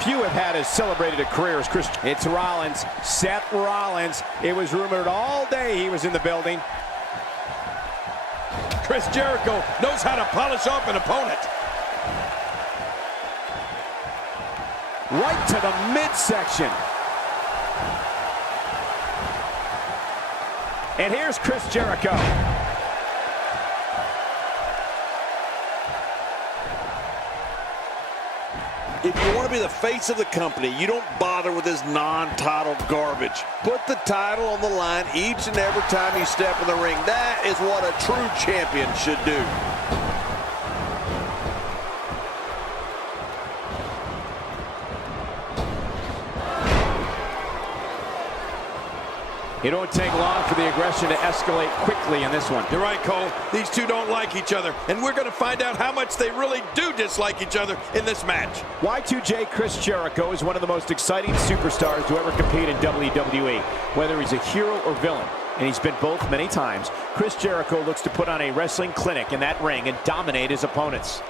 Few have had as celebrated a career as Chris. It's Rollins, Seth Rollins. It was rumored all day he was in the building. Chris Jericho knows how to polish off an opponent. Right to the midsection. And here's Chris Jericho. If you want to be the face of the company, you don't bother with this non-title garbage. Put the title on the line each and every time you step in the ring. That is what a true champion should do. It won't take long for the aggression to escalate quickly in this one. You're right, Cole. These two don't like each other, and we're going to find out how much they really do dislike each other in this match. Y2J Chris Jericho is one of the most exciting superstars to ever compete in WWE, whether he's a hero or villain, and he's been both many times. Chris Jericho looks to put on a wrestling clinic in that ring and dominate his opponents.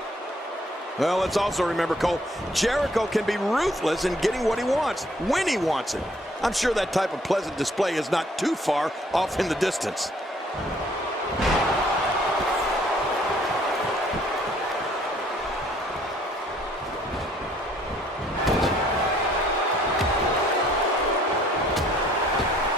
Well, let's also remember, Cole, Jericho can be ruthless in getting what he wants, when he wants it. I'm sure that type of pleasant display is not too far off in the distance.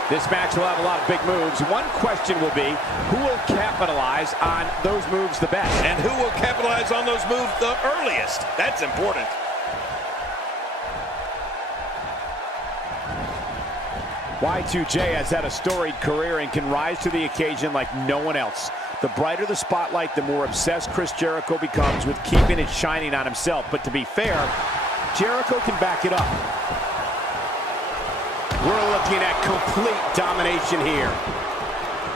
This match will have a lot of big moves. One question will be, who will capitalize on those moves the best? And who will capitalize on those moves the earliest? That's important. Y2J has had a storied career and can rise to the occasion like no one else. The brighter the spotlight, the more obsessed Chris Jericho becomes with keeping it shining on himself. But to be fair, Jericho can back it up. We're looking at complete domination here.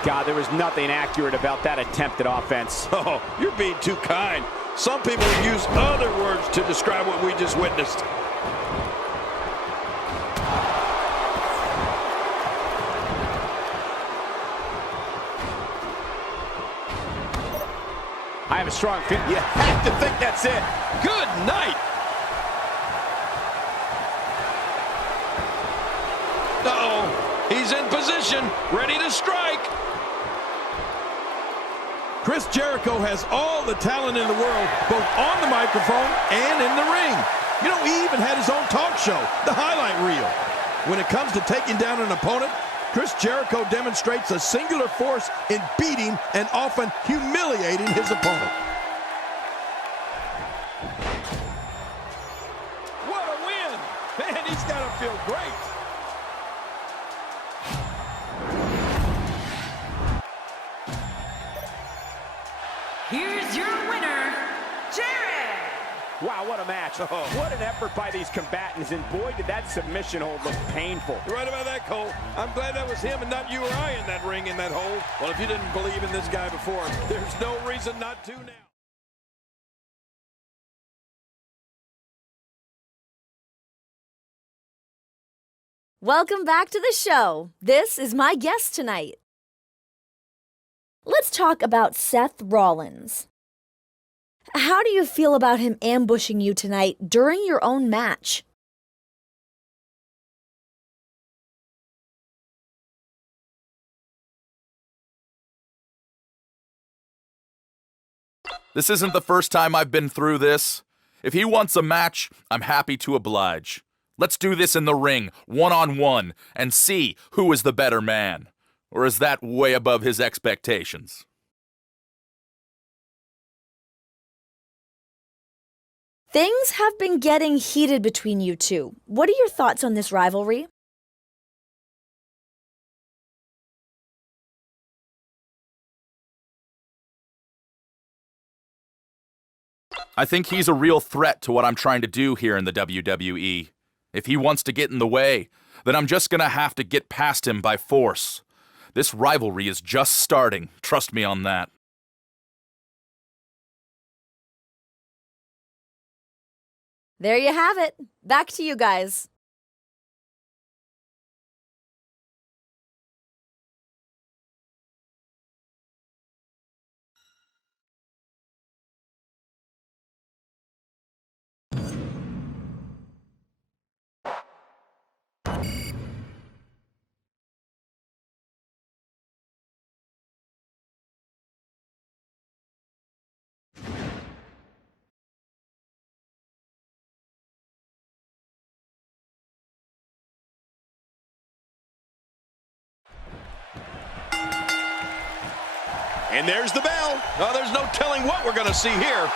God, there was nothing accurate about that attempt at offense. Oh, you're being too kind. Some people use other words to describe what we just witnessed. I have a strong feeling. You have to think that's it. Good night. Uh-oh. He's in position, ready to strike. Chris Jericho has all the talent in the world, both on the microphone and in the ring. You know, he even had his own talk show, the highlight reel. When it comes to taking down an opponent, Chris Jericho demonstrates a singular force in beating and often humiliating his opponent. What a win! Man, he's got to feel great. Here's your winner, Jarrid. Wow, what a match. What an effort by these combatants, and boy, did that submission hold look painful. You're right about that, Cole. I'm glad that was him and not you or I in that ring, in that hole. Well, if you didn't believe in this guy before, there's no reason not to now. Welcome back to the show. This is my guest tonight. Let's talk about Seth Rollins. How do you feel about him ambushing you tonight during your own match? This isn't the first time I've been through this. If he wants a match, I'm happy to oblige. Let's do this in the ring, one-on-one, and see who is the better man. Or is that way above his expectations? Things have been getting heated between you two. What are your thoughts on this rivalry? I think he's a real threat to what I'm trying to do here in the WWE. If he wants to get in the way, then I'm just gonna have to get past him by force. This rivalry is just starting, trust me on that. There you have it. Back to you guys. And there's the bell. Oh, there's no telling what we're going to see here.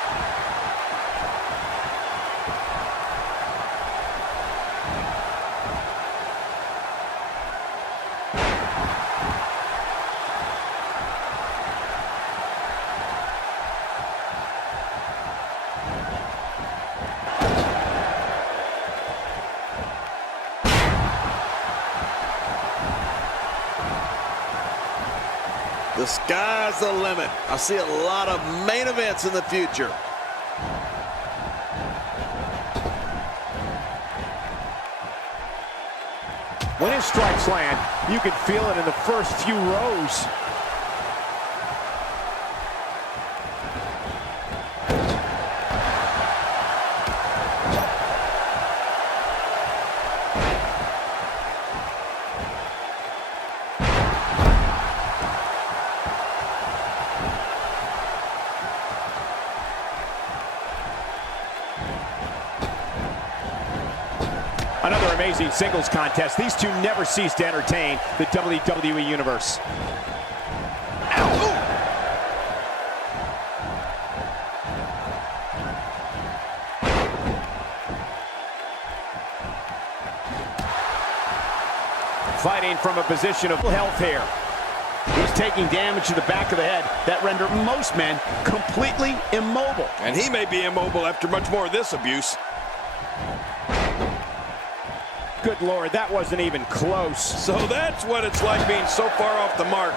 The sky's the limit. I see a lot of main events in the future. When his strikes land, you can feel it in the first few rows. Another amazing singles contest. These two never cease to entertain the WWE Universe. Fighting from a position of health here. He's taking damage to the back of the head that render most men completely immobile. And he may be immobile after much more of this abuse. Good Lord, that wasn't even close. So that's what it's like being so far off the mark.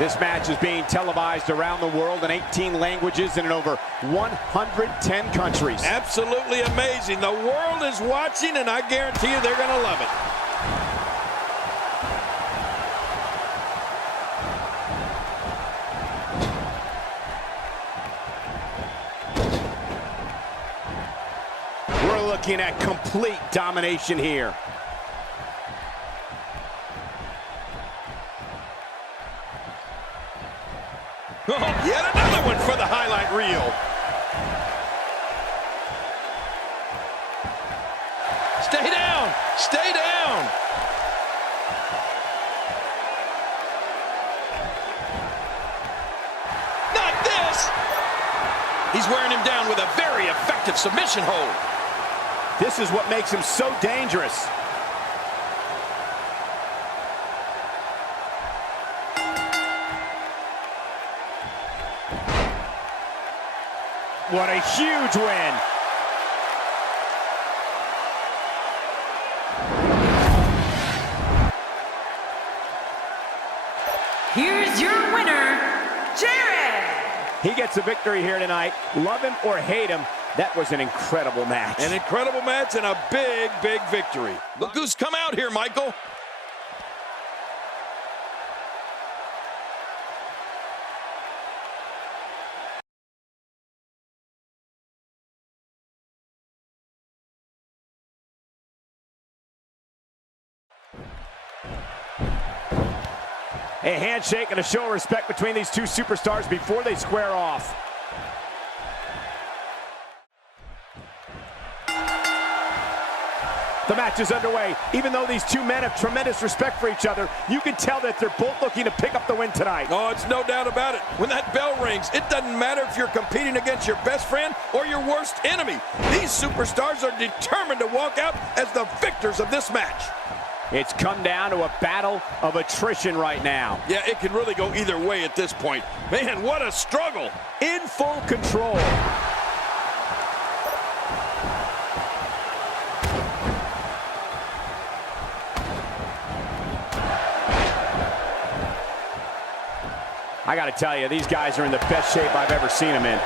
This match is being televised around the world in 18 languages and in over 110 countries. Absolutely amazing. The world is watching, and I guarantee you they're going to love it. We're looking at complete domination here. Yet another one for the highlight reel. Stay down! Stay down! Not this! He's wearing him down with a very effective submission hold. This is what makes him so dangerous. What a huge win. Here's your winner, Jarrid. He gets a victory here tonight. Love him or hate him, that was an incredible match. An incredible match and a big, big victory. Look who's come out here, Michael. A handshake and a show of respect between these two superstars before they square off. The match is underway. Even though these two men have tremendous respect for each other, you can tell that they're both looking to pick up the win tonight. Oh, it's no doubt about it. When that bell rings, it doesn't matter if you're competing against your best friend or your worst enemy. These superstars are determined to walk out as the victors of this match. It's come down to a battle of attrition right now. Yeah, it can really go either way at this point. Man, what a struggle. In full control. I got to tell you, these guys are in the best shape I've ever seen them in.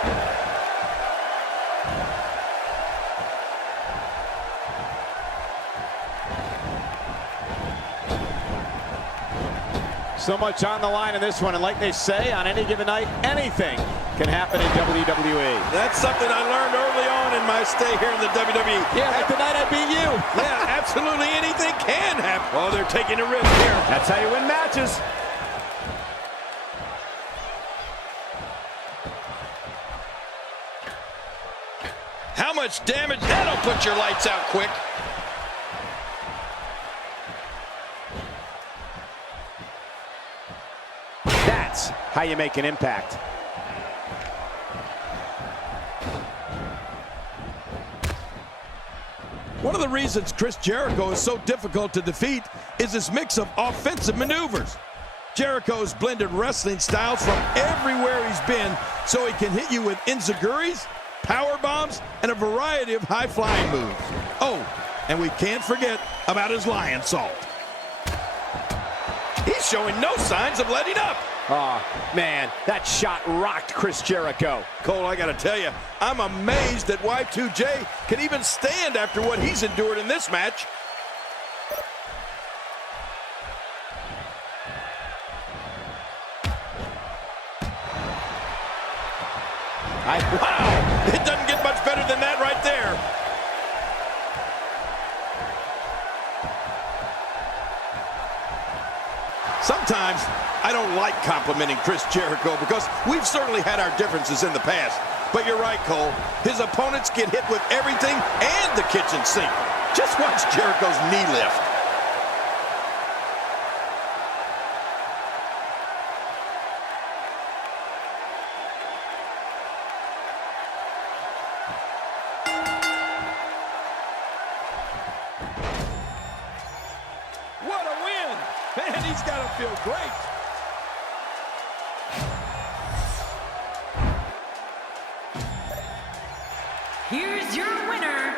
So much on the line in this one, and like they say, on any given night, anything can happen in WWE. That's something I learned early on in my stay here in the WWE. Yeah, like the night I beat you. Yeah, absolutely anything can happen. Oh, they're taking a risk here. That's how you win matches. How much much damage. That'll put your lights out quick. That's how you make an impact. One of the reasons Chris Jericho is so difficult to defeat is his mix of offensive maneuvers. Jericho's blended wrestling styles from everywhere he's been, so he can hit you with enziguris, power bombs, and a variety of high-flying moves. Oh, and we can't forget about his lion salt. He's showing no signs of letting up. Oh, man, that shot rocked Chris Jericho. Cole, I gotta tell you, I'm amazed that Y2J can even stand after what he's endured in this match. Wow, it doesn't get much better than that right there. Sometimes I don't like complimenting Chris Jericho because we've certainly had our differences in the past. But you're right, Cole. His opponents get hit with everything and the kitchen sink. Just watch Jericho's knee lift. What a win! Man, he's got to feel great. Here's your winner,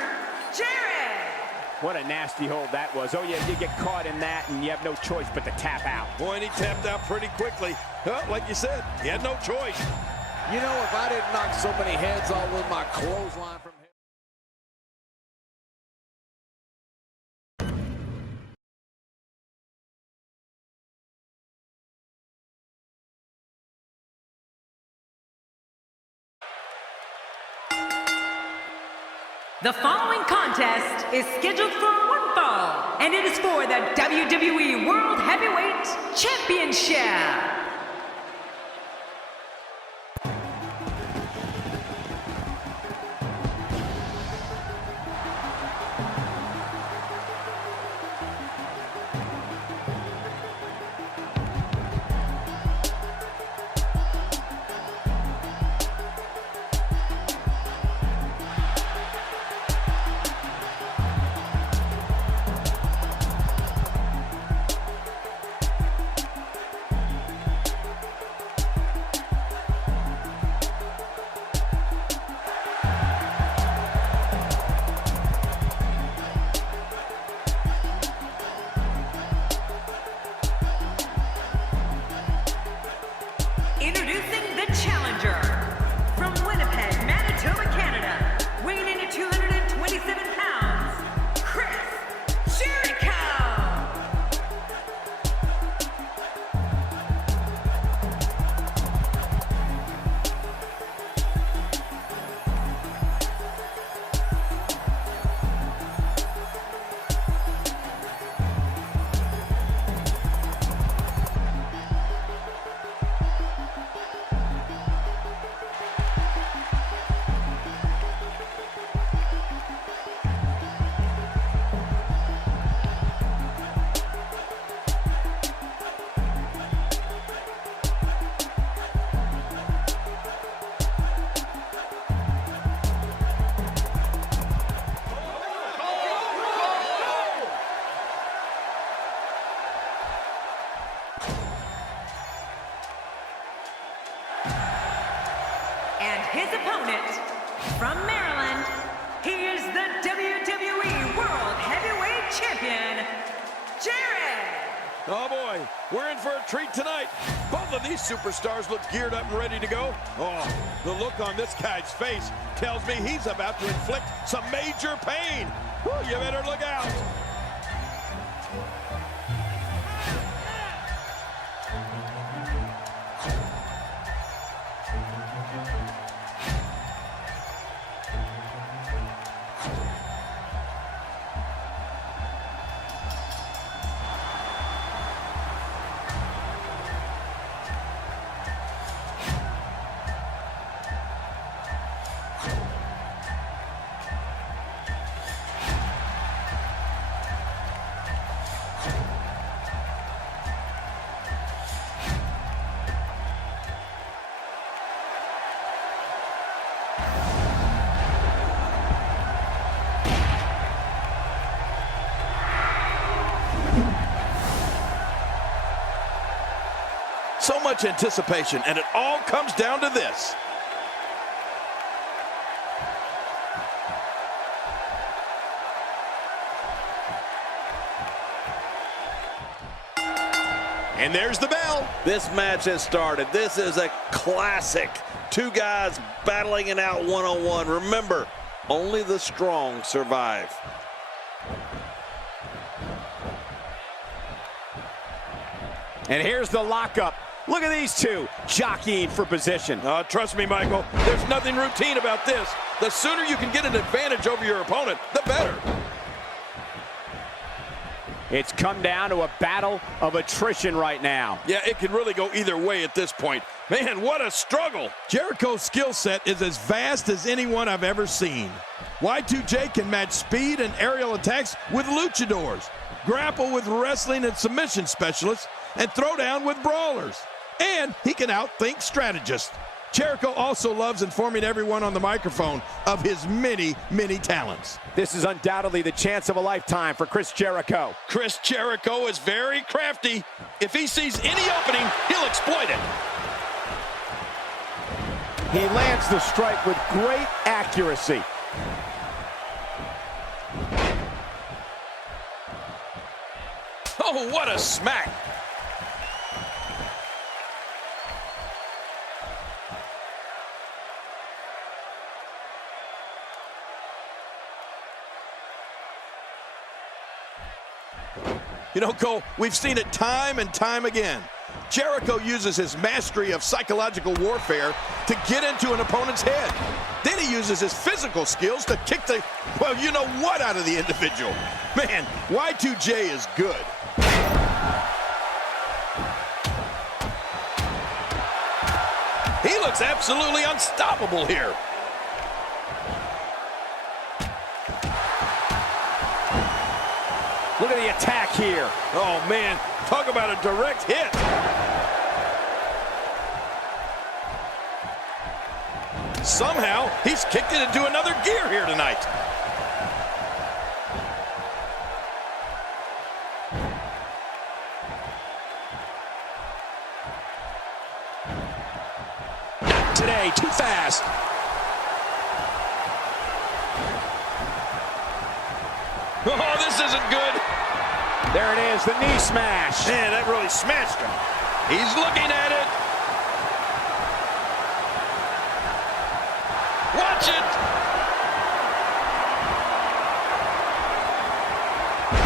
Jarrid. What a nasty hold that was. Oh, yeah, you get caught in that, and you have no choice but to tap out. Boy, and he tapped out pretty quickly. Well, like you said, he had no choice. You know, if I didn't knock so many heads off with my clothesline from here. The following contest is scheduled for one fall, and it is for the WWE World Heavyweight Championship. Introducing the challenger from Winnipeg, Manitoba, Canada, weighing in at 227 pounds, Chris Jericho. And his opponent, from Maryland, he is the WWE World Heavyweight Champion, Jarrid. Oh, boy, we're in for a treat tonight. Both of these superstars look geared up and ready to go. Oh, the look on this guy's face tells me he's about to inflict some major pain. Whew, you better look out. So much anticipation, and it all comes down to this. And there's the bell. This match has started. This is a classic. Two guys battling it out one-on-one. Remember, only the strong survive. And here's the lockup. Look at these two jockeying for position. Trust me, Michael, there's nothing routine about this. The sooner you can get an advantage over your opponent, the better. It's come down to a battle of attrition right now. Yeah, it can really go either way at this point. Man, what a struggle. Jericho's skill set is as vast as anyone I've ever seen. Y2J can match speed and aerial attacks with luchadors, grapple with wrestling and submission specialists, and throw down with brawlers. And he can outthink strategists. Jericho also loves informing everyone on the microphone of his many, many talents. This is undoubtedly the chance of a lifetime for Chris Jericho. Chris Jericho is very crafty. If he sees any opening, he'll exploit it. He lands the strike with great accuracy. Oh, what a smack. You know, Cole, we've seen it time and time again. Jericho uses his mastery of psychological warfare to get into an opponent's head. Then he uses his physical skills to kick the, well, you know what, out of the individual. Man, Y2J is good. He looks absolutely unstoppable here. Look at the attack here. Oh, man, talk about a direct hit. Somehow, he's kicked it into another gear here tonight. Not today, too fast. Oh, this isn't good. There it is, the knee smash. Man, that really smashed him. He's looking at it. Watch it.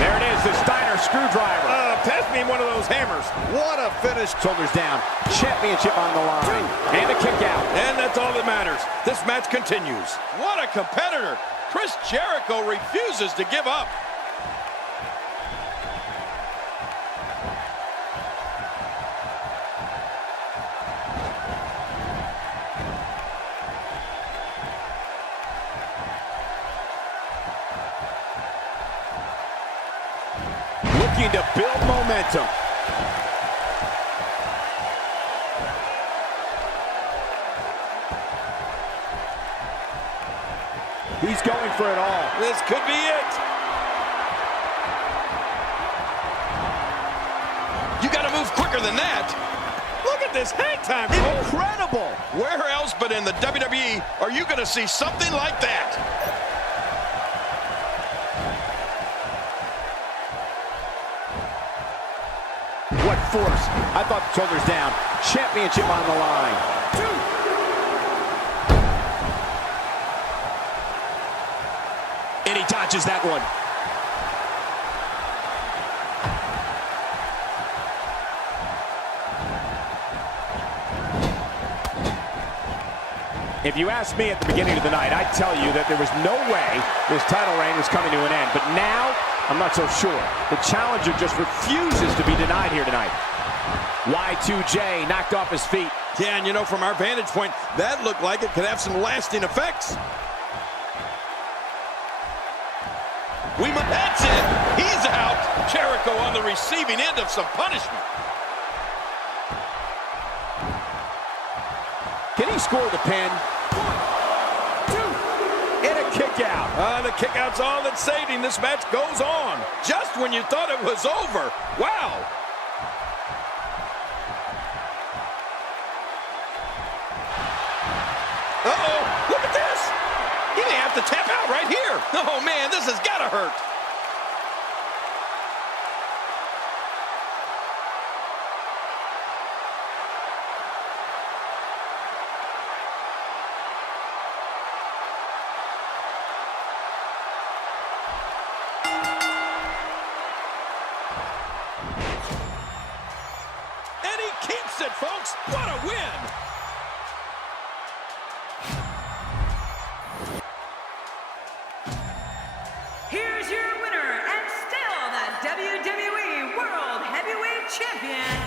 There it is, the Steiner screwdriver. Pass me one of those hammers. What a finish. Shoulders down, championship on the line. And a kick out. And that's all that matters. This match continues. What a competitor. Chris Jericho refuses to give up. Looking to build momentum. He's going for it all. This could be it. You got to move quicker than that. Look at this hang time. Incredible. Where else but in the WWE are you going to see something like that? What force. I thought shoulders down. Championship on the line. And he dodges that one. If you asked me at the beginning of the night, I'd tell you that there was no way this title reign was coming to an end. But now, I'm not so sure. The challenger just refuses to be denied here tonight. Y2J knocked off his feet. Yeah, and you know, from our vantage point, that looked like it could have some lasting effects. That's it. He's out. Jericho on the receiving end of some punishment. Can he score the pin? 1, 2, and a kick out. The kick out's all that saved him. This match goes on. Just when you thought it was over. Wow. Uh-oh, look at this. He may have to tap out right here. Oh, man, this has got to hurt. And he keeps it, folks. What a win. Here's your winner and still the WWE World Heavyweight Champion,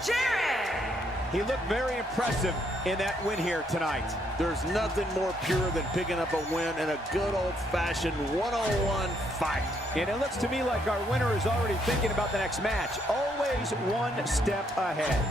Jarrid. He looked very impressive in that win here tonight. There's nothing more pure than picking up a win in a good old-fashioned one-on-one fight. And it looks to me like our winner is already thinking about the next match. Always one step ahead.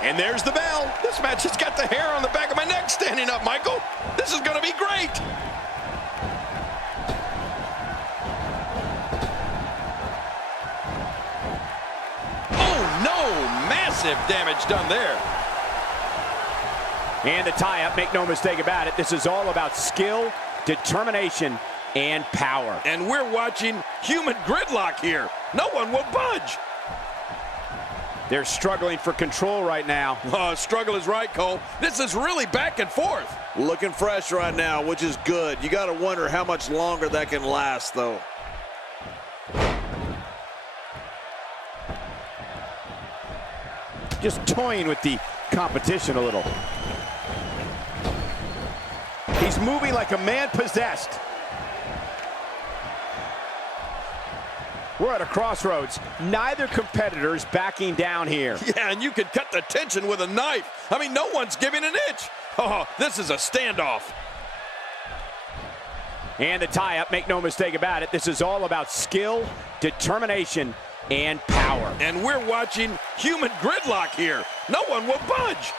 And there's the bell. This match has got the hair on the back of my neck standing up, Michael. This is going to be great. Oh, no. Massive damage done there. And the tie-up, make no mistake about it, this is all about skill, determination, and power. And we're watching human gridlock here. No one will budge. They're struggling for control right now. Oh, struggle is right, Cole. This is really back and forth. Looking fresh right now, which is good. You got to wonder how much longer that can last, though. Just toying with the competition a little. He's moving like a man possessed. We're at a crossroads. Neither competitor's backing down here. Yeah, and you could cut the tension with a knife. I mean, no one's giving an inch. Oh, this is a standoff. And the tie-up, make no mistake about it, this is all about skill, determination, and power. And we're watching human gridlock here. No one will budge.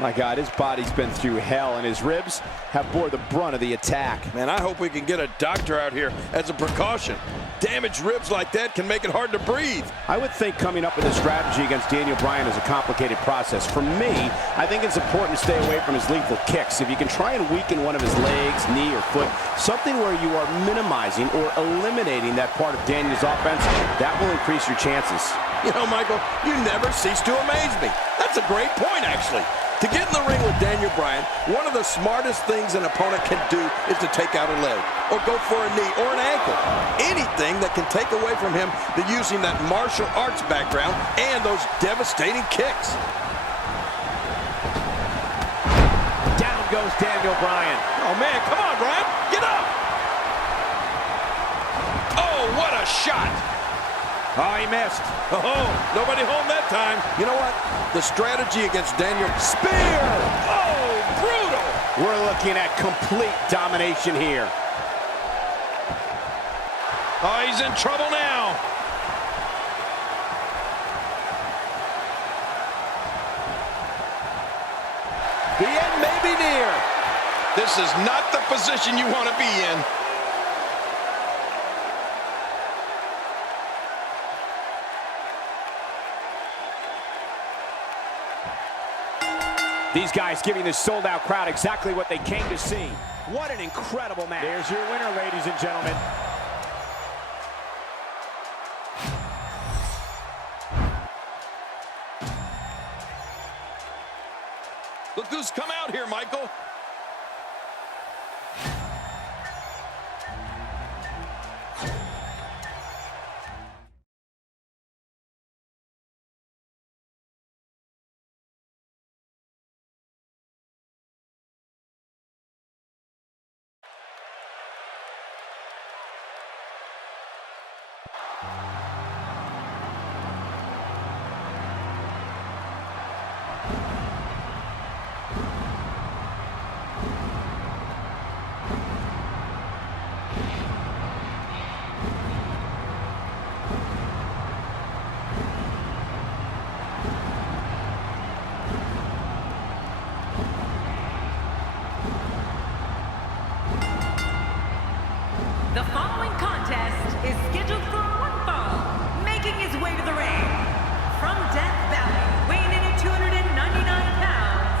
My God, his body's been through hell, and his ribs have bore the brunt of the attack. Man, I hope we can get a doctor out here as a precaution. Damaged ribs like that can make it hard to breathe. I would think coming up with a strategy against Daniel Bryan is a complicated process. For me, I think it's important to stay away from his lethal kicks. If you can try and weaken one of his legs, knee, or foot, something where you are minimizing or eliminating that part of Daniel's offense, that will increase your chances. You know, Michael, you never cease to amaze me. That's a great point, actually. To get in the ring with Daniel Bryan, one of the smartest things an opponent can do is to take out a leg, or go for a knee, or an ankle. Anything that can take away from him the using that martial arts background and those devastating kicks. Down goes Daniel Bryan. Oh, man, come on, Bryan, get up! Oh, what a shot! Oh, he missed. Oh, nobody home that time. You know what? The strategy against Daniel... Spear! Oh, brutal! We're looking at complete domination here. Oh, he's in trouble now. The end may be near. This is not the position you want to be in. These guys giving this sold-out crowd exactly what they came to see. What an incredible match. There's your winner, ladies and gentlemen. Look who's come out here, Michael. The following contest is scheduled for one fall, making his way to the ring. From Death Valley, weighing in at 299 pounds,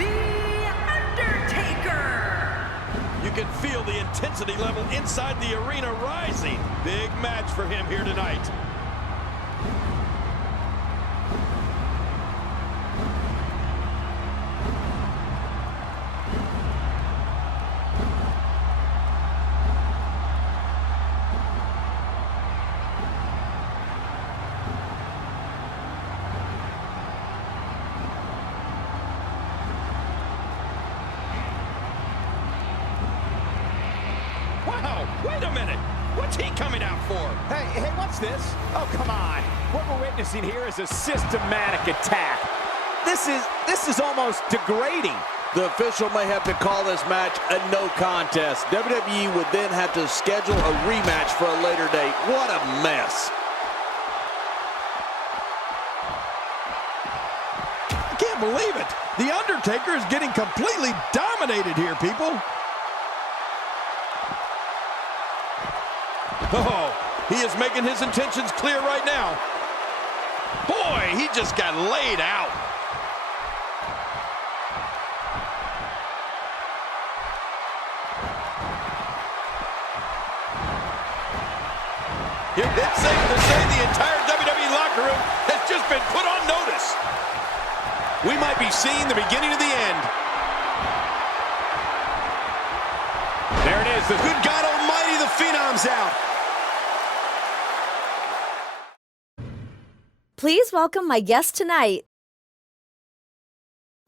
The Undertaker. You can feel the intensity level inside the arena rising. Big match for him here tonight. Wow, wait a minute. What's he coming out for? Hey, what's this? Oh, come on. What we're witnessing here is a systematic attack. This is almost degrading. The official may have to call this match a no contest. WWE would then have to schedule a rematch for a later date. What a mess. I can't believe it. The Undertaker is getting completely dominated here, people. Oh, he is making his intentions clear right now. Boy, he just got laid out. It's safe to say the entire WWE locker room has just been put on notice. We might be seeing the beginning of the end. There it is. The Good God Almighty, the Phenom's out. Please welcome my guest tonight.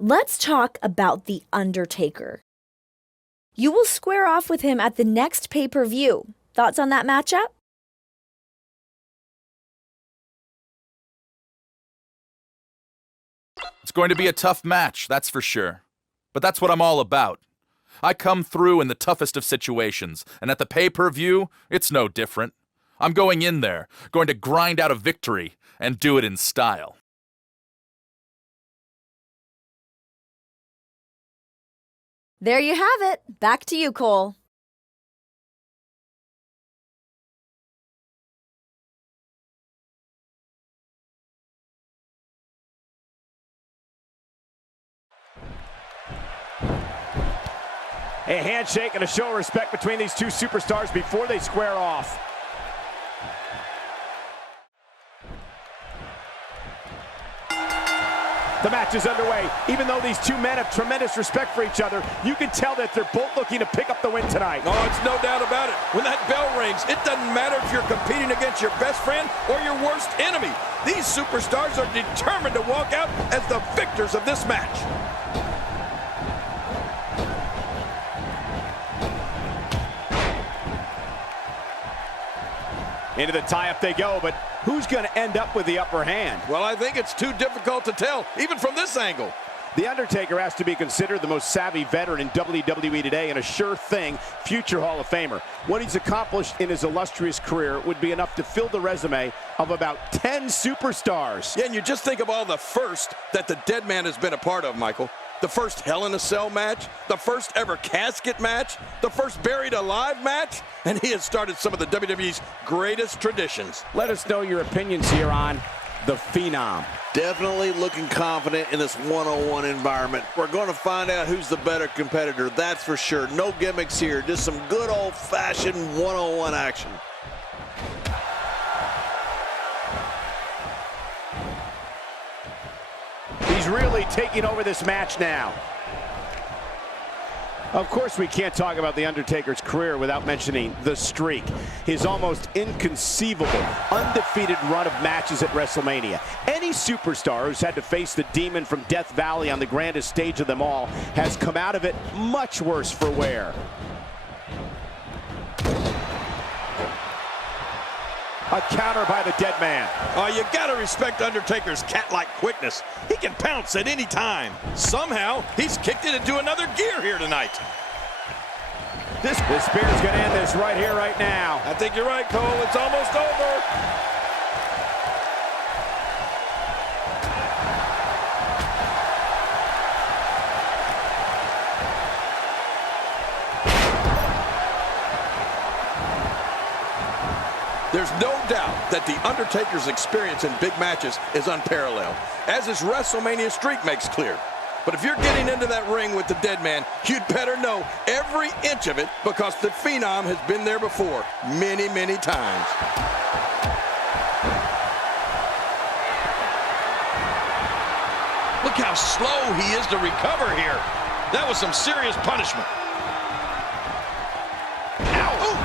Let's talk about The Undertaker. You will square off with him at the next pay-per-view. Thoughts on that matchup? It's going to be a tough match, that's for sure. But that's what I'm all about. I come through in the toughest of situations, and at the pay-per-view, it's no different. I'm going in there, going to grind out a victory, and do it in style. There you have it. Back to you, Cole. A handshake and a show of respect between these two superstars before they square off. The match is underway. Even though these two men have tremendous respect for each other, you can tell that they're both looking to pick up the win tonight. Oh, it's no doubt about it. When that bell rings, it doesn't matter if you're competing against your best friend or your worst enemy. These superstars are determined to walk out as the victors of this match. Into the tie-up they go, but who's going to end up with the upper hand? Well, I think it's too difficult to tell, even from this angle. The Undertaker has to be considered the most savvy veteran in WWE today and a sure thing future Hall of Famer. What he's accomplished in his illustrious career would be enough to fill the resume of about 10 superstars. Yeah, and you just think of all the first that the dead man has been a part of, Michael. The first Hell in a Cell match, the first ever casket match, the first buried alive match, and he has started some of the WWE's greatest traditions. Let us know your opinions here on the Phenom. Definitely looking confident in this one-on-one environment. We're going to find out who's the better competitor, that's for sure. No gimmicks here, just some good old-fashioned one-on-one action. He's really taking over this match now. Of course, we can't talk about The Undertaker's career without mentioning the streak. His almost inconceivable, undefeated run of matches at WrestleMania. Any superstar who's had to face the demon from Death Valley on the grandest stage of them all has come out of it much worse for wear. A counter by the dead man. Oh, you gotta respect Undertaker's cat-like quickness. He can pounce at any time. Somehow, he's kicked it into another gear here tonight. The Spear's gonna end this right here, right now. I think you're right, Cole. It's almost over. There's no doubt that The Undertaker's experience in big matches is unparalleled, as his WrestleMania streak makes clear. But if you're getting into that ring with the dead man, you'd better know every inch of it, because the Phenom has been there before many, many times. Look how slow he is to recover here. That was some serious punishment. Ow! Ooh.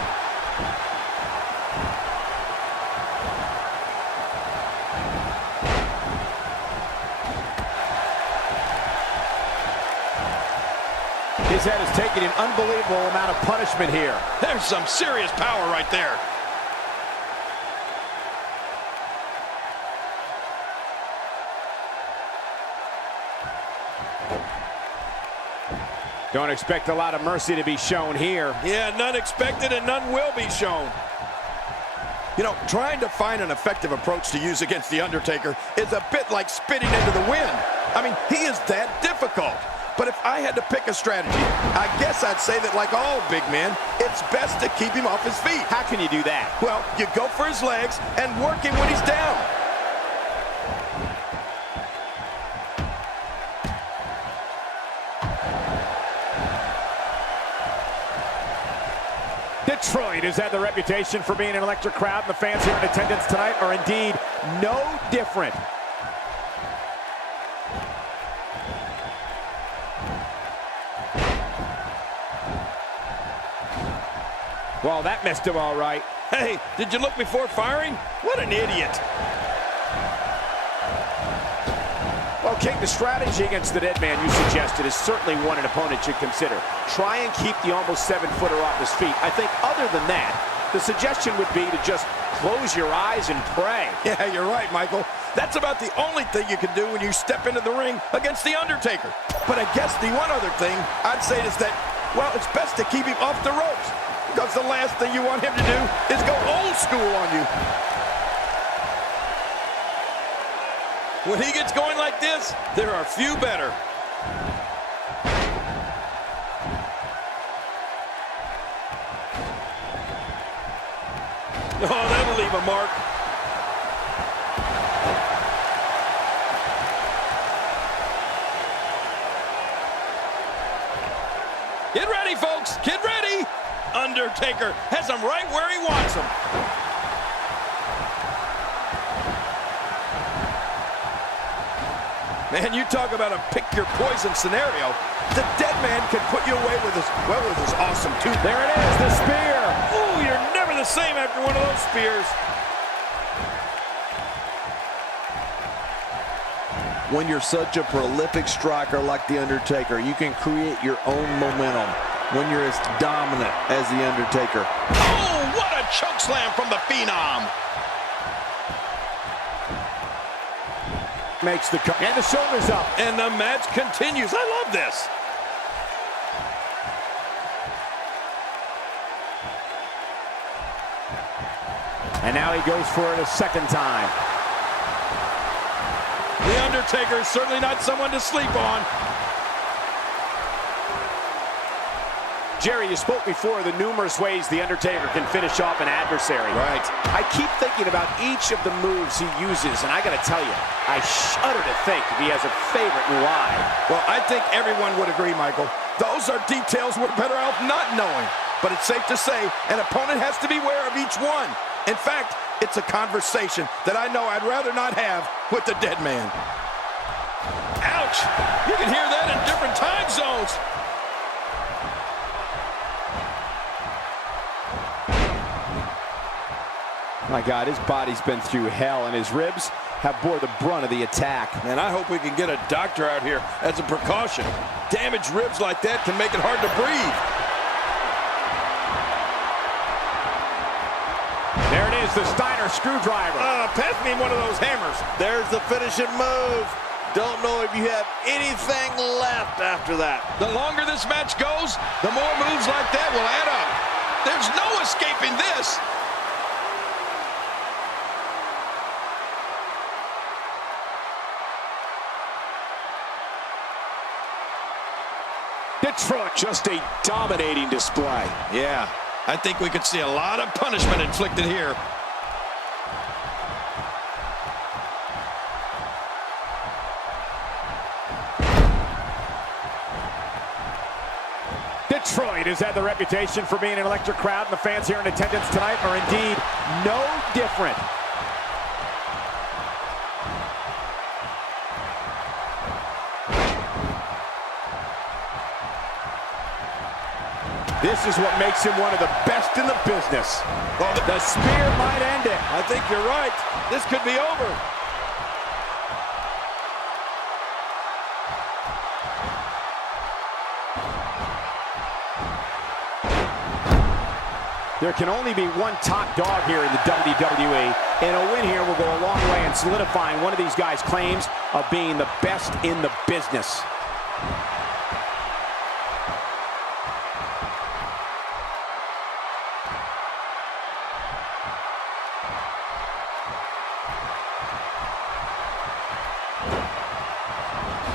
His head is taking an unbelievable amount of punishment here. There's some serious power right there. Don't expect a lot of mercy to be shown here. Yeah, none expected and none will be shown. You know, trying to find an effective approach to use against The Undertaker is a bit like spitting into the wind. I mean, he is that difficult. But if I had to pick a strategy, I guess I'd say that, like all big men, it's best to keep him off his feet. How can you do that? Well, you go for his legs and work him when he's down. Detroit has had the reputation for being an electric crowd, and the fans here in attendance tonight are indeed no different. Well, that missed him all right. Hey, did you look before firing? What an idiot. Well, King, the strategy against the dead man you suggested is certainly one an opponent should consider. Try and keep the almost 7-footer off his feet. I think other than that, the suggestion would be to just close your eyes and pray. Yeah, you're right, Michael. That's about the only thing you can do when you step into the ring against The Undertaker. But I guess the one other thing I'd say is that, well, it's best to keep him off the ropes, because the last thing you want him to do is go old school on you. When he gets going like this, there are few better. Oh, that'll leave a mark. Get ready, folks. Get ready. Undertaker has him right where he wants him. Man, you talk about a pick-your-poison scenario. The dead man can put you away with his, well, with his awesome tooth. There it is, the spear. Ooh, you're never the same after one of those spears. When you're such a prolific striker like The Undertaker, you can create your own momentum when you're as dominant as The Undertaker. Oh, what a choke slam from the Phenom. Makes the cut, and the shoulders up. And the match continues. I love this. And now he goes for it a second time. The Undertaker is certainly not someone to sleep on. Jerry, you spoke before the numerous ways The Undertaker can finish off an adversary. Right. I keep thinking about each of the moves he uses, and I gotta tell you, I shudder to think if he has a favorite and why. Well, I think everyone would agree, Michael. Those are details we're better off not knowing. But it's safe to say an opponent has to be aware of each one. In fact, it's a conversation that I know I'd rather not have with the dead man. Ouch! Ouch! You can hear that in different time zones. My God, his body's been through hell, and his ribs have bore the brunt of the attack. And I hope we can get a doctor out here as a precaution. Damaged ribs like that can make it hard to breathe. There it is, the Steiner screwdriver. Pass me one of those hammers. There's the finishing move. Don't know if you have anything left after that. The longer this match goes, the more moves like that will add up. There's no escaping this. Detroit, just a dominating display. Yeah, I think we could see a lot of punishment inflicted here. Detroit has had the reputation for being an electric crowd, and the fans here in attendance tonight are indeed no different. This is what makes him one of the best in the business. Well, the spear might end it. I think you're right. This could be over. There can only be one top dog here in the WWE, and a win here will go a long way in solidifying one of these guys' claims of being the best in the business.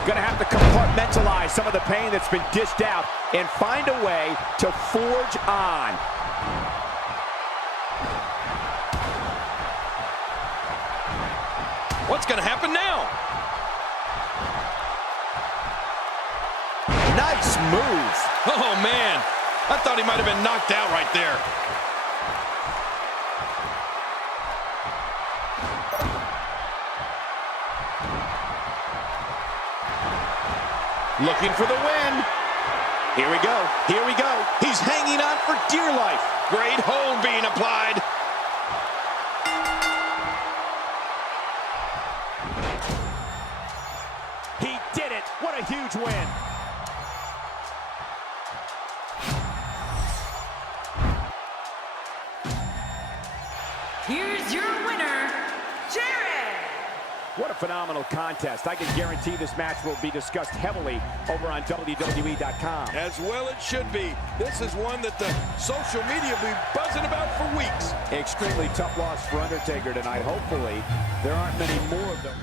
Gonna have to compartmentalize some of the pain that's been dished out and find a way to forge on. What's gonna happen now? Nice move. Oh, man. I thought he might have been knocked out right there. Looking for the win. Here we go. Here we go. He's hanging on for dear life. Great hold being applied. He did it. What a huge win. Here's your winner, Jarrid. What a phenomenal contest. I can guarantee this match will be discussed heavily over on WWE.com. As well it should be. This is one that the social media will be buzzing about for weeks. Extremely tough loss for Undertaker tonight. Hopefully, there aren't many more of them.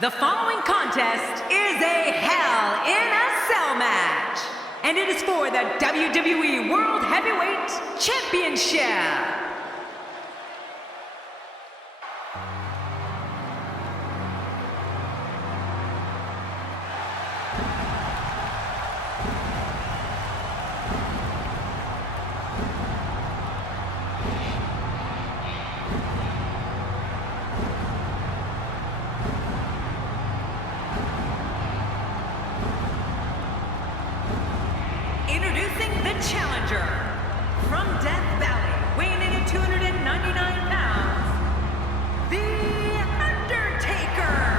The following contest is a Hell in a Cell match, and it is for the WWE World Heavyweight Championship. Introducing the challenger, from Death Valley, weighing in at 299 pounds, The Undertaker.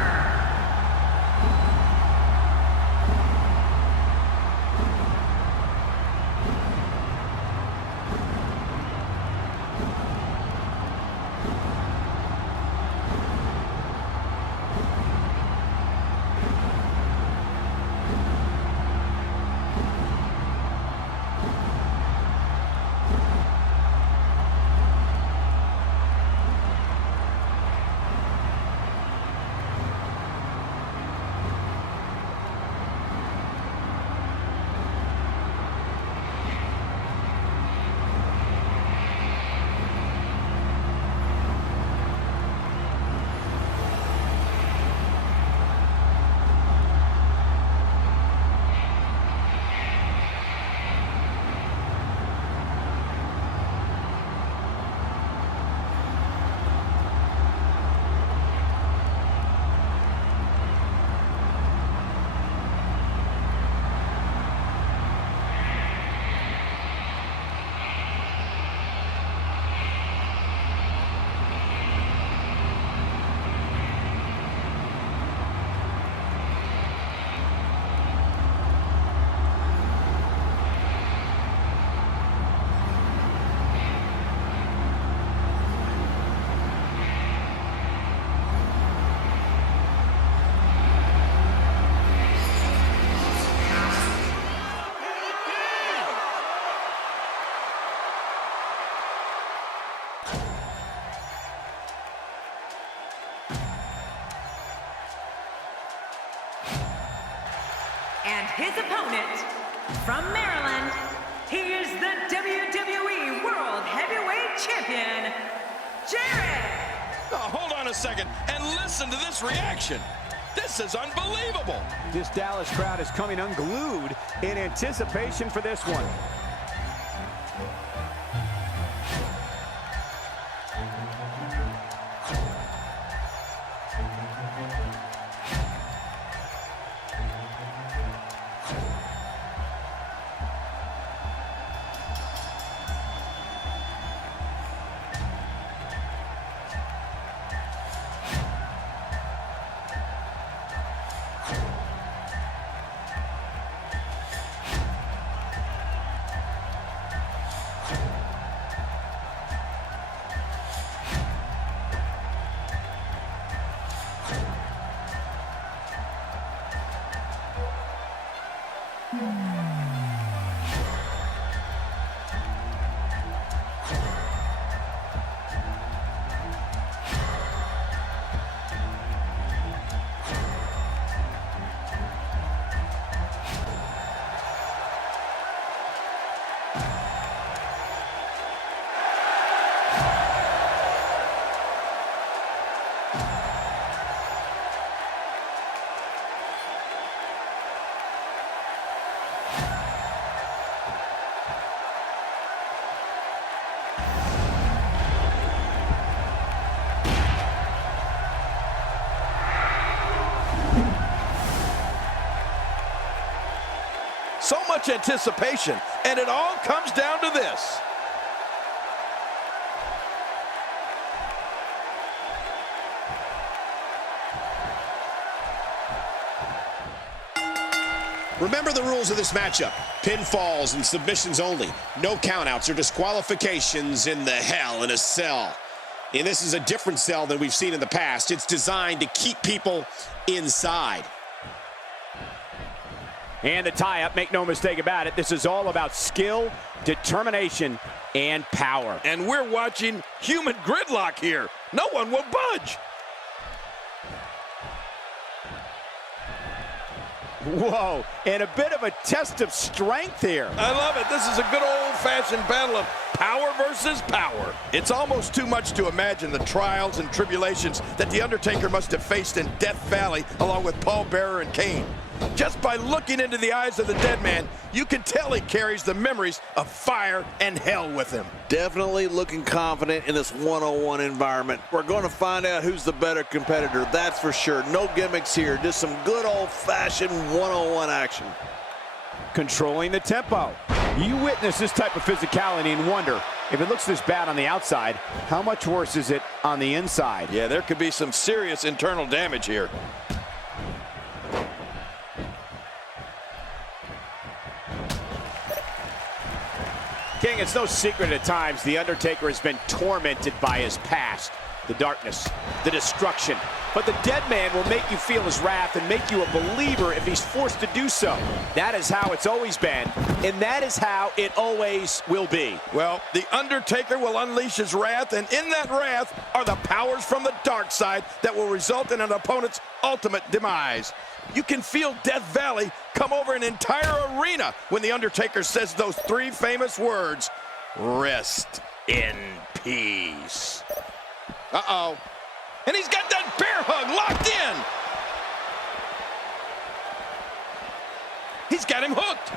And his opponent, from Maryland, he is the WWE World Heavyweight Champion, Jarrid. Oh, hold on a second and listen to this reaction. This is unbelievable. This Dallas crowd is coming unglued in anticipation for this one. So much anticipation, and it all comes down to this. Remember the rules of this matchup. Pinfalls and submissions only. No countouts or disqualifications in the Hell in a Cell. And this is a different cell than we've seen in the past. It's designed to keep people inside. And the tie-up, make no mistake about it, this is all about skill, determination, and power. And we're watching human gridlock here. No one will budge. Whoa, and a bit of a test of strength here. I love it. This is a good old-fashioned battle of power versus power. It's almost too much to imagine the trials and tribulations that The Undertaker must have faced in Death Valley along with Paul Bearer and Kane. Just by looking into the eyes of the dead man, you can tell he carries the memories of fire and hell with him. Definitely looking confident in this one-on-one environment. We're going to find out who's the better competitor, that's for sure. No gimmicks here, just some good old-fashioned one-on-one action. Controlling the tempo. You witness this type of physicality and wonder, if it looks this bad on the outside, how much worse is it on the inside? Yeah, there could be some serious internal damage here. King, it's no secret at times The Undertaker has been tormented by his past. The darkness, the destruction. But the dead man will make you feel his wrath and make you a believer if he's forced to do so. That is how it's always been, and that is how it always will be. Well, The Undertaker will unleash his wrath, and in that wrath are the powers from the dark side that will result in an opponent's ultimate demise. You can feel Death Valley come over an entire arena when The Undertaker says those three famous words, "Rest in peace." Uh-oh. And he's got that bear hug locked in. He's got him hooked.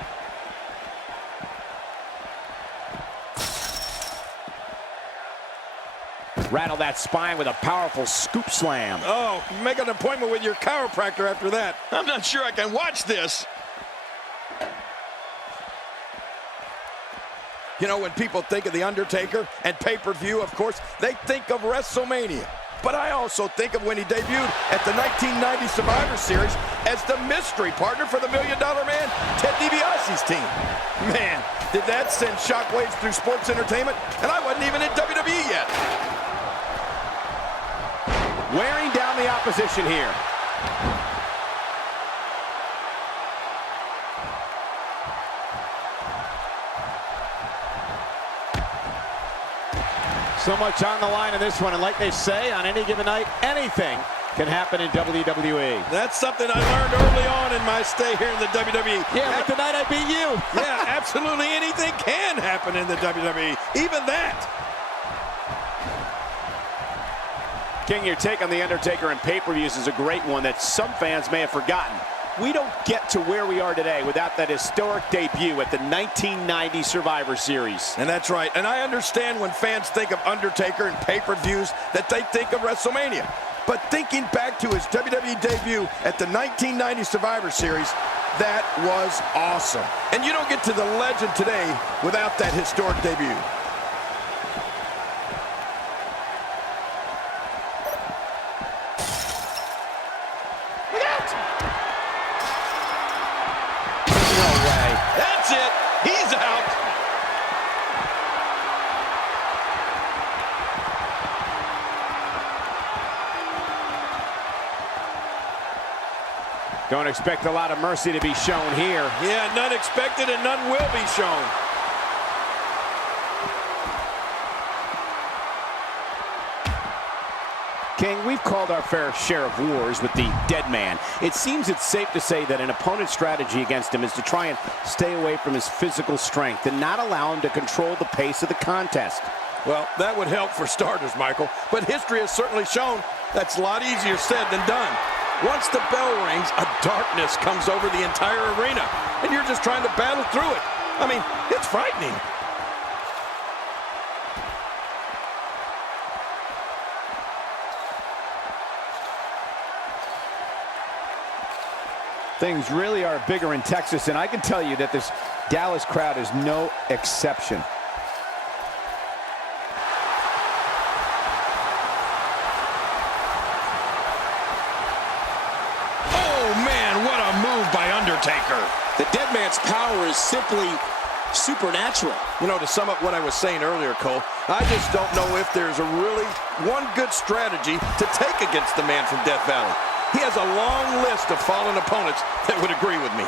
Rattle that spine with a powerful scoop slam. Oh, make an appointment with your chiropractor after that. I'm not sure I can watch this. You know, when people think of The Undertaker and pay-per-view, of course, they think of WrestleMania. But I also think of when he debuted at the 1990 Survivor Series as the mystery partner for the $1 Million Man, Ted DiBiase's team. Man, did that send shockwaves through sports entertainment? And I wasn't even in WWE yet. Wearing down the opposition here. So much on the line in this one, and like they say, on any given night, anything can happen in WWE. That's something I learned early on in my stay here in the WWE. Yeah, but tonight I beat you. Yeah, absolutely anything can happen in the WWE. Even that. King, your take on The Undertaker and pay-per-views is a great one that some fans may have forgotten. We don't get to where we are today without that historic debut at the 1990 Survivor Series. And that's right. And I understand when fans think of Undertaker and pay-per-views that they think of WrestleMania. But thinking back to his WWE debut at the 1990 Survivor Series, that was awesome. And you don't get to the legend today without that historic debut. That's it. He's out. Don't expect a lot of mercy to be shown here. Yeah, none expected and none will be shown. King, we've called our fair share of wars with the dead man. It seems it's safe to say that an opponent's strategy against him is to try and stay away from his physical strength and not allow him to control the pace of the contest. Well, that would help for starters, Michael. But history has certainly shown that's a lot easier said than done. Once the bell rings, a darkness comes over the entire arena, and you're just trying to battle through it. I mean, it's frightening. Things really are bigger in Texas, and I can tell you that this Dallas crowd is no exception. Oh, man, what a move by Undertaker. The dead man's power is simply supernatural. You know, to sum up what I was saying earlier, Cole, I just don't know if there's a really one good strategy to take against the man from Death Valley. He has a long list of fallen opponents that would agree with me.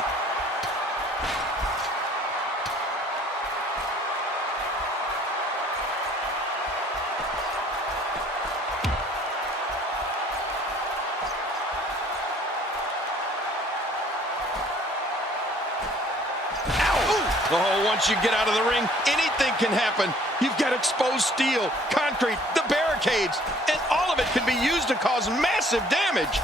Oh, once you get out of the ring, anything can happen. You've got exposed steel, concrete, the barricades, and all of it can be used to cause massive damage.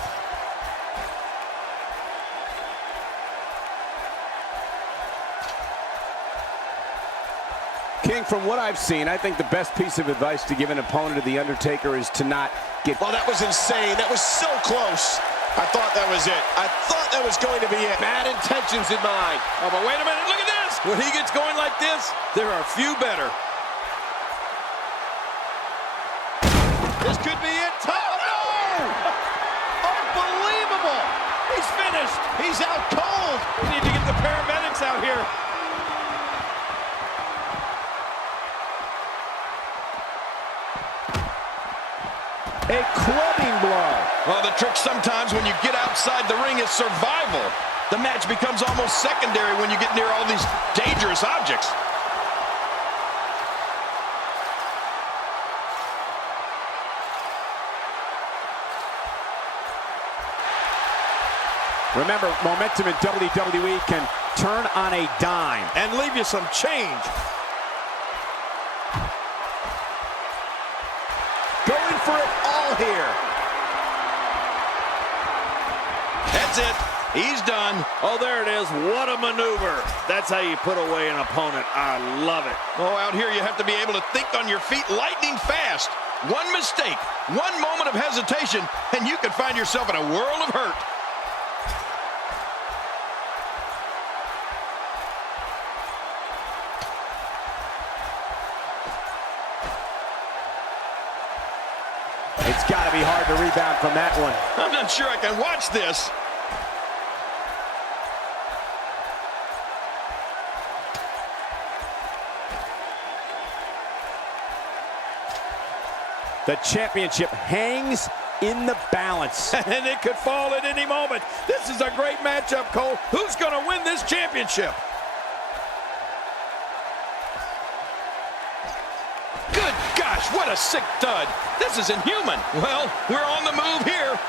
King, from what I've seen, I think the best piece of advice to give an opponent of The Undertaker is to not get... Well, that was insane. That was so close. I thought that was it. I thought that was going to be it. Bad intentions in mind. Oh, but wait a minute. Look at this. When he gets going like this, there are few better. This could be it. Oh, no! Unbelievable. He's finished. He's out cold. We need to get the paramedics out here. A clubbing blow. Well, the trick sometimes when you get outside the ring is survival. The match becomes almost secondary when you get near all these dangerous objects. Remember, momentum in WWE can turn on a dime. And leave you some change. Going for it all here. That's it. He's done. Oh, there it is. What a maneuver. That's how you put away an opponent. I love it. Oh, out here you have to be able to think on your feet lightning fast. One mistake, one moment of hesitation, and you could find yourself in a world of hurt. It's got to be hard to rebound from that one. I'm not sure I can watch this. The championship hangs in the balance. And it could fall at any moment. This is a great matchup, Cole. Who's going to win this championship? Good gosh, what a sick dud. This is inhuman. Well, we're on the move here.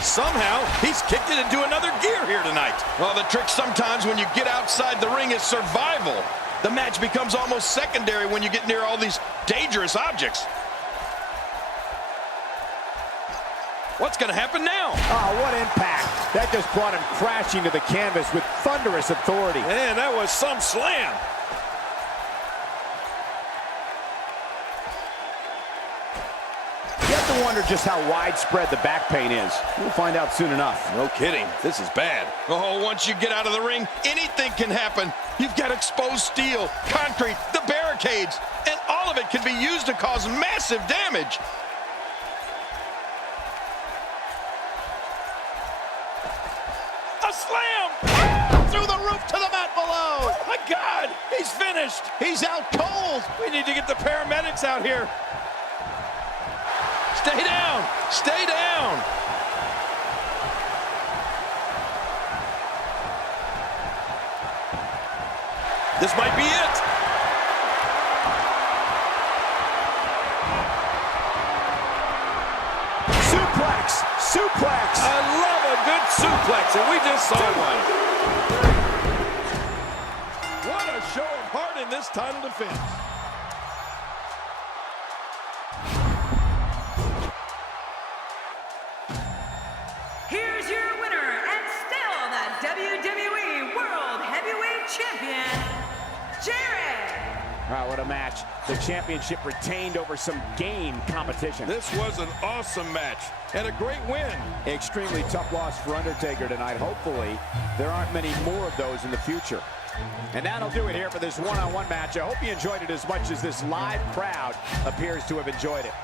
Somehow, he's kicked it into another gear here tonight. Well, the trick sometimes when you get outside the ring is survival. The match becomes almost secondary when you get near all these dangerous objects. What's going to happen now? Oh, what impact. That just brought him crashing to the canvas with thunderous authority. Man, that was some slam. You have to wonder just how widespread the back pain is. We'll find out soon enough. No kidding. This is bad. Oh, once you get out of the ring, anything can happen. You've got exposed steel, concrete, the barricades, and all of it can be used to cause massive damage. A slam! Through the roof to the mat below. Oh, my God! He's finished. He's out cold. We need to get the paramedics out here. Stay down! Stay down! This might be it. Suplex! Suplex! I love a good suplex, and we just saw one. What a show of heart in this title defense. Here's your winner and still the WWE World Heavyweight Champion, Jarrid. Wow, what a match. The championship retained over some game competition. This was an awesome match and a great win. Extremely tough loss for Undertaker tonight. Hopefully, there aren't many more of those in the future. And that'll do it here for this one-on-one match. I hope you enjoyed it as much as this live crowd appears to have enjoyed it.